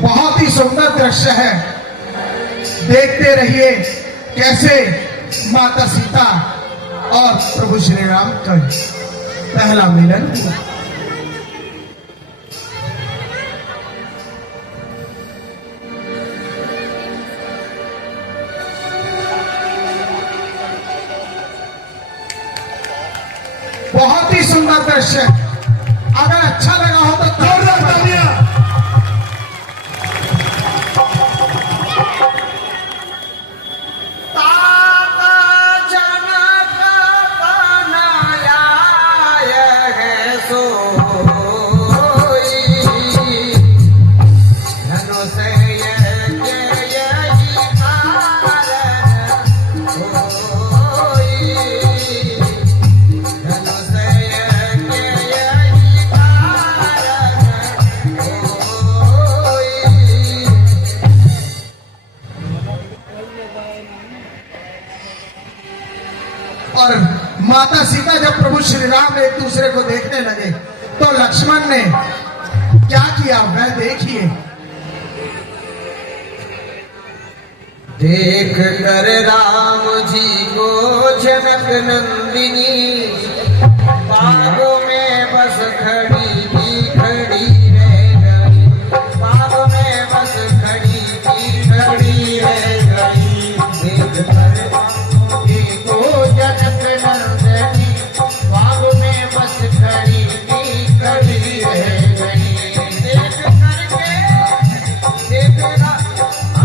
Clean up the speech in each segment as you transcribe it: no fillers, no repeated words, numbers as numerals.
बहुत ही सुंदर दृश्य है। देखते रहिए कैसे माता सीता और प्रभु श्री राम का पहला मिलन हुआ। बहुत ही सुंदर दृश्य। अगर अच्छा लगा हो तो जोरदार तालियां। और माता सीता जब प्रभु श्री राम एक दूसरे को देखने लगे तो लक्ष्मण ने क्या किया वह देखिए। देख कर राम जी को जनक नंदिनी बागों में बस खड़ी की खड़ी रह गई, बागों में बस खड़ी की खड़ी रह गई। देख कर राम जी को जनक नंदिनी बागों में बस खड़ी की खड़ी रह गई। देख करके देख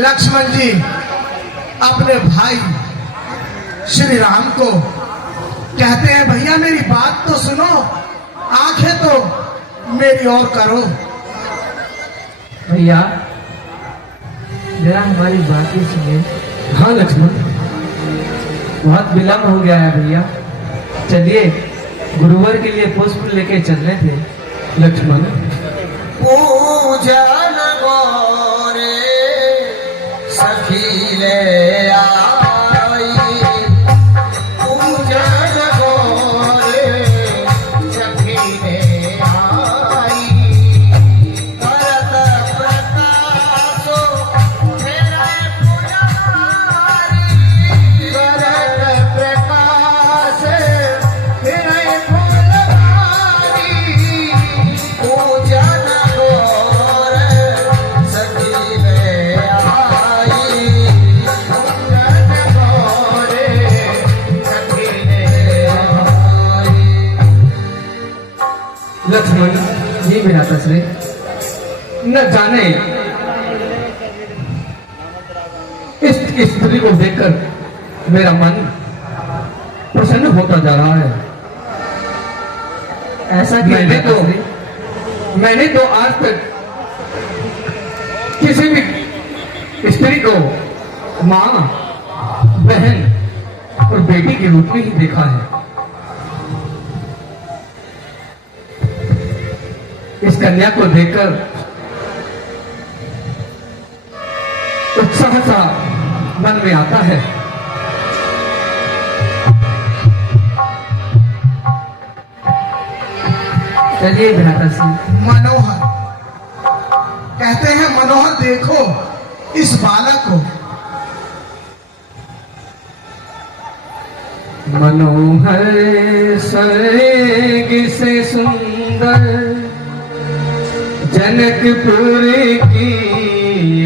लक्ष्मण जी अपने भाई श्री राम को कहते हैं, भैया मेरी बात तो सुनो, आंखें तो मेरी ओर करो। भैया जरा हमारी बातें सुनिए। हाँ लक्ष्मण, बहुत विलम्ब हो गया है भैया, चलिए गुरुवर के लिए पुष्प लेके चलने थे। लक्ष्मण पूजन गोरे सखी ले आई, पूजन गोरे सखी ले आई, करत प्रकाशो तेरे पुजारी, करत प्रकाश तेरे पुजारी, पूजन गोरे सखी ले आई, पूजन गोरे सखी ले आई। लक्ष्मण, जी मेरा तस्वीर। न जाने इस स्त्री को देखकर मेरा मन प्रसन्न होता जा रहा है। ऐसा क्यों मैंने तो आज तक किसी भी स्त्री को माँ, बहन और बेटी के रूप में ही देखा है। इस कन्या को देखकर उत्साह सा मन में आता है। चलिए भ्राता सिंह। मनोहर, कहते हैं मनोहर देखो इस बालक को। मनोहर स्वर्ग से सुंदर, जनकपुर की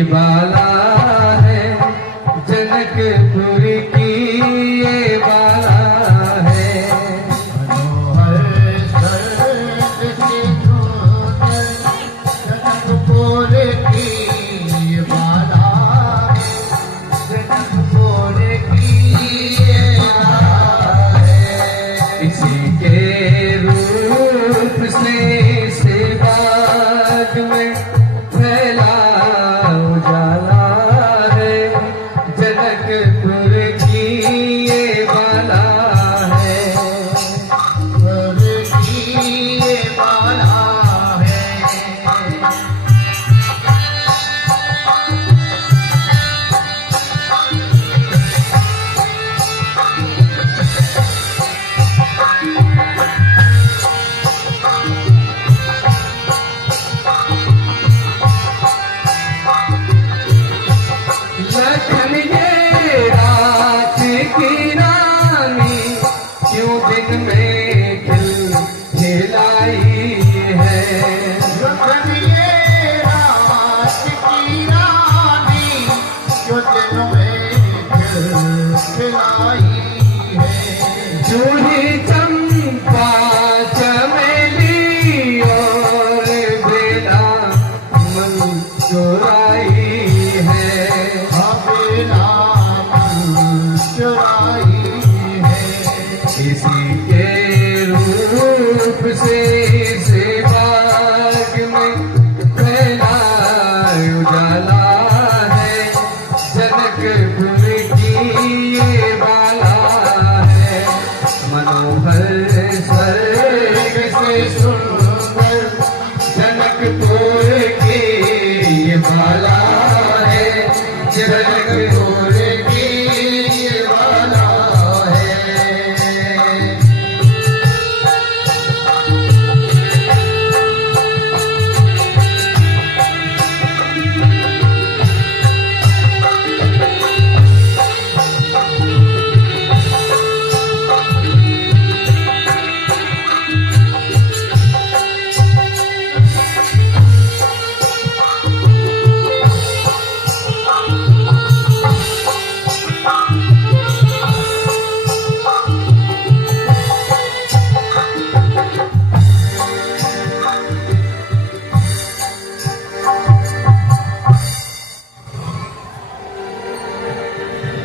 बाला है, जनकपुर की ये बाला है। मनोहर स्वर्ग से सुंदर, जनकपुर की बाला है, जनकपुर की ये बाला है। इसी के रूप से बाग में फैला उजाला है, जनकपुर की ये बाला है। जनकपुर की ये बाला है। लखन ये रात की रानी क्यों दिन में खिलाई है। लखन ये रात की रानी जो दिन में खिलाई है। जूही चंपा चमेली और बेला मन चोराई है। अबेला मन चुराई है। इसी के रूप से बाग में फैला उजाला है, जनकपुर की ये बाला है। मनोहर स्वर्ग से सुंदर, जनकपुर की ये बाला है, जनकपुर की ये बाला है।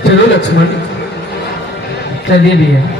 चलो लक्ष्मण। चलिए भैया।